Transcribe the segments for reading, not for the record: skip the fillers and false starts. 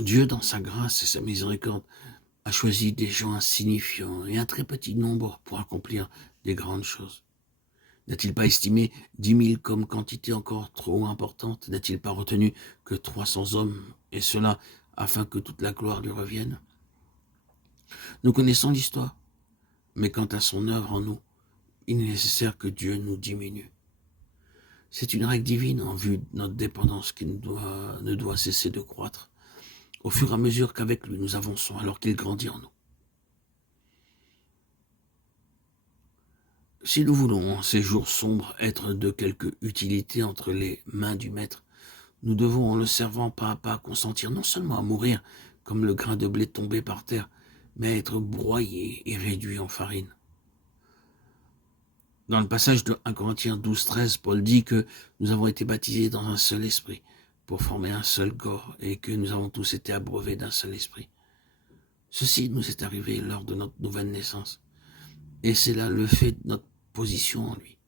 Dieu, dans sa grâce et sa miséricorde, a choisi des gens insignifiants et un très petit nombre pour accomplir des grandes choses. N'a-t-il pas estimé 10 000 comme quantité encore trop importante? N'a-t-il pas retenu que 300 hommes, et cela afin que toute la gloire lui revienne? Nous connaissons l'histoire, mais quant à son œuvre en nous, il est nécessaire que Dieu nous diminue. C'est une règle divine en vue de notre dépendance qui ne doit cesser de croître, au fur et à mesure qu'avec lui nous avançons, alors qu'il grandit en nous. Si nous voulons, en ces jours sombres, être de quelque utilité entre les mains du Maître, nous devons, en le servant pas à pas, consentir non seulement à mourir comme le grain de blé tombé par terre, mais à être broyé et réduit en farine. Dans le passage de 1 Corinthiens 12-13, Paul dit que nous avons été baptisés dans un seul esprit, pour former un seul corps, et que nous avons tous été abreuvés d'un seul esprit. Ceci nous est arrivé lors de notre nouvelle naissance, et c'est là le fait de notre position en lui.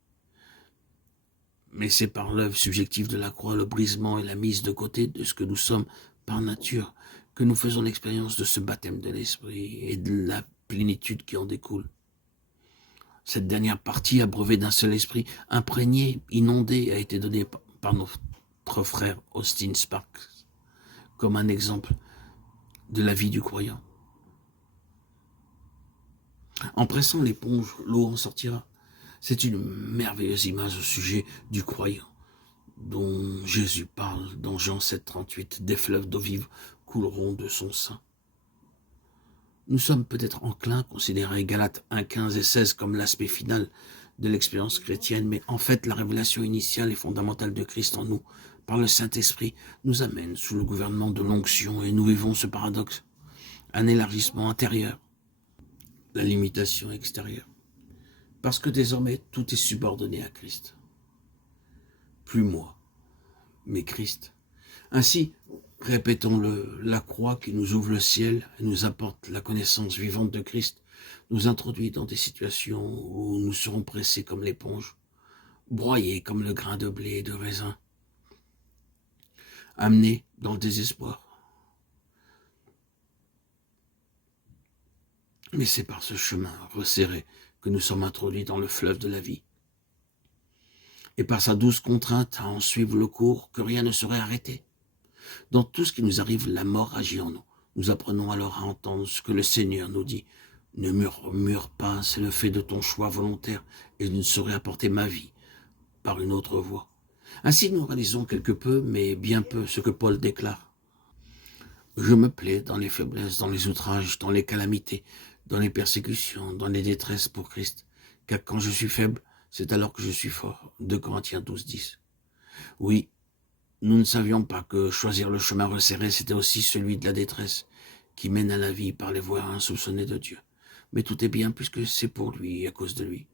Mais c'est par l'œuvre subjective de la croix, le brisement et la mise de côté de ce que nous sommes par nature, que nous faisons l'expérience de ce baptême de l'esprit et de la plénitude qui en découle. Cette dernière partie, abreuvée d'un seul esprit, imprégnée, inondée, a été donnée par notre frère Austin Sparks comme un exemple de la vie du croyant. En pressant l'éponge, l'eau en sortira. C'est une merveilleuse image au sujet du croyant, dont Jésus parle dans Jean 7,38, des fleuves d'eau vive couleront de son sein. Nous sommes peut-être enclins à considérer Galates 1,15 et 16 comme l'aspect final de l'expérience chrétienne, mais en fait, la révélation initiale et fondamentale de Christ en nous, par le Saint-Esprit, nous amène sous le gouvernement de l'onction et nous vivons ce paradoxe, un élargissement intérieur, la limitation extérieure. Parce que désormais, tout est subordonné à Christ. Plus moi, mais Christ. Ainsi, répétons-le, la croix qui nous ouvre le ciel et nous apporte la connaissance vivante de Christ, nous introduit dans des situations où nous serons pressés comme l'éponge, broyés comme le grain de blé et de raisin, amenés dans le désespoir. Mais c'est par ce chemin resserré que nous sommes introduits dans le fleuve de la vie. Et par sa douce contrainte à en suivre le cours, que rien ne serait arrêté. Dans tout ce qui nous arrive, la mort agit en nous. Nous apprenons alors à entendre ce que le Seigneur nous dit. Ne murmure pas, c'est le fait de ton choix volontaire, et je ne saurais apporter ma vie par une autre voie. Ainsi nous réalisons quelque peu, mais bien peu, ce que Paul déclare. Je me plais dans les faiblesses, dans les outrages, dans les calamités, dans les persécutions, dans les détresses pour Christ. Car quand je suis faible, c'est alors que je suis fort. 2 Corinthiens 12-10. Oui, nous ne savions pas que choisir le chemin resserré, c'était aussi celui de la détresse, qui mène à la vie par les voies insoupçonnées de Dieu. Mais tout est bien puisque c'est pour lui et à cause de lui.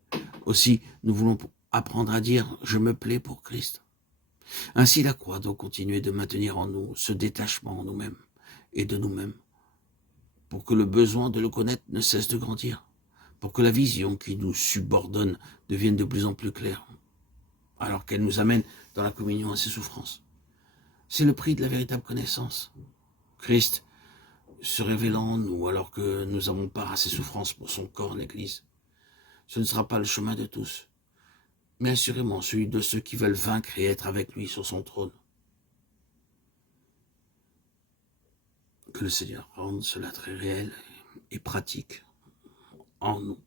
Aussi, nous voulons apprendre à dire « je me plais pour Christ ». Ainsi la croix doit continuer de maintenir en nous ce détachement en nous-mêmes et de nous-mêmes, pour que le besoin de le connaître ne cesse de grandir, pour que la vision qui nous subordonne devienne de plus en plus claire, alors qu'elle nous amène dans la communion à ses souffrances. C'est le prix de la véritable connaissance. Christ se révélant en nous alors que nous avons part à ses souffrances pour son corps, l'Église. Ce ne sera pas le chemin de tous, mais assurément celui de ceux qui veulent vaincre et être avec lui sur son trône. Que le Seigneur rende cela très réel et pratique en nous.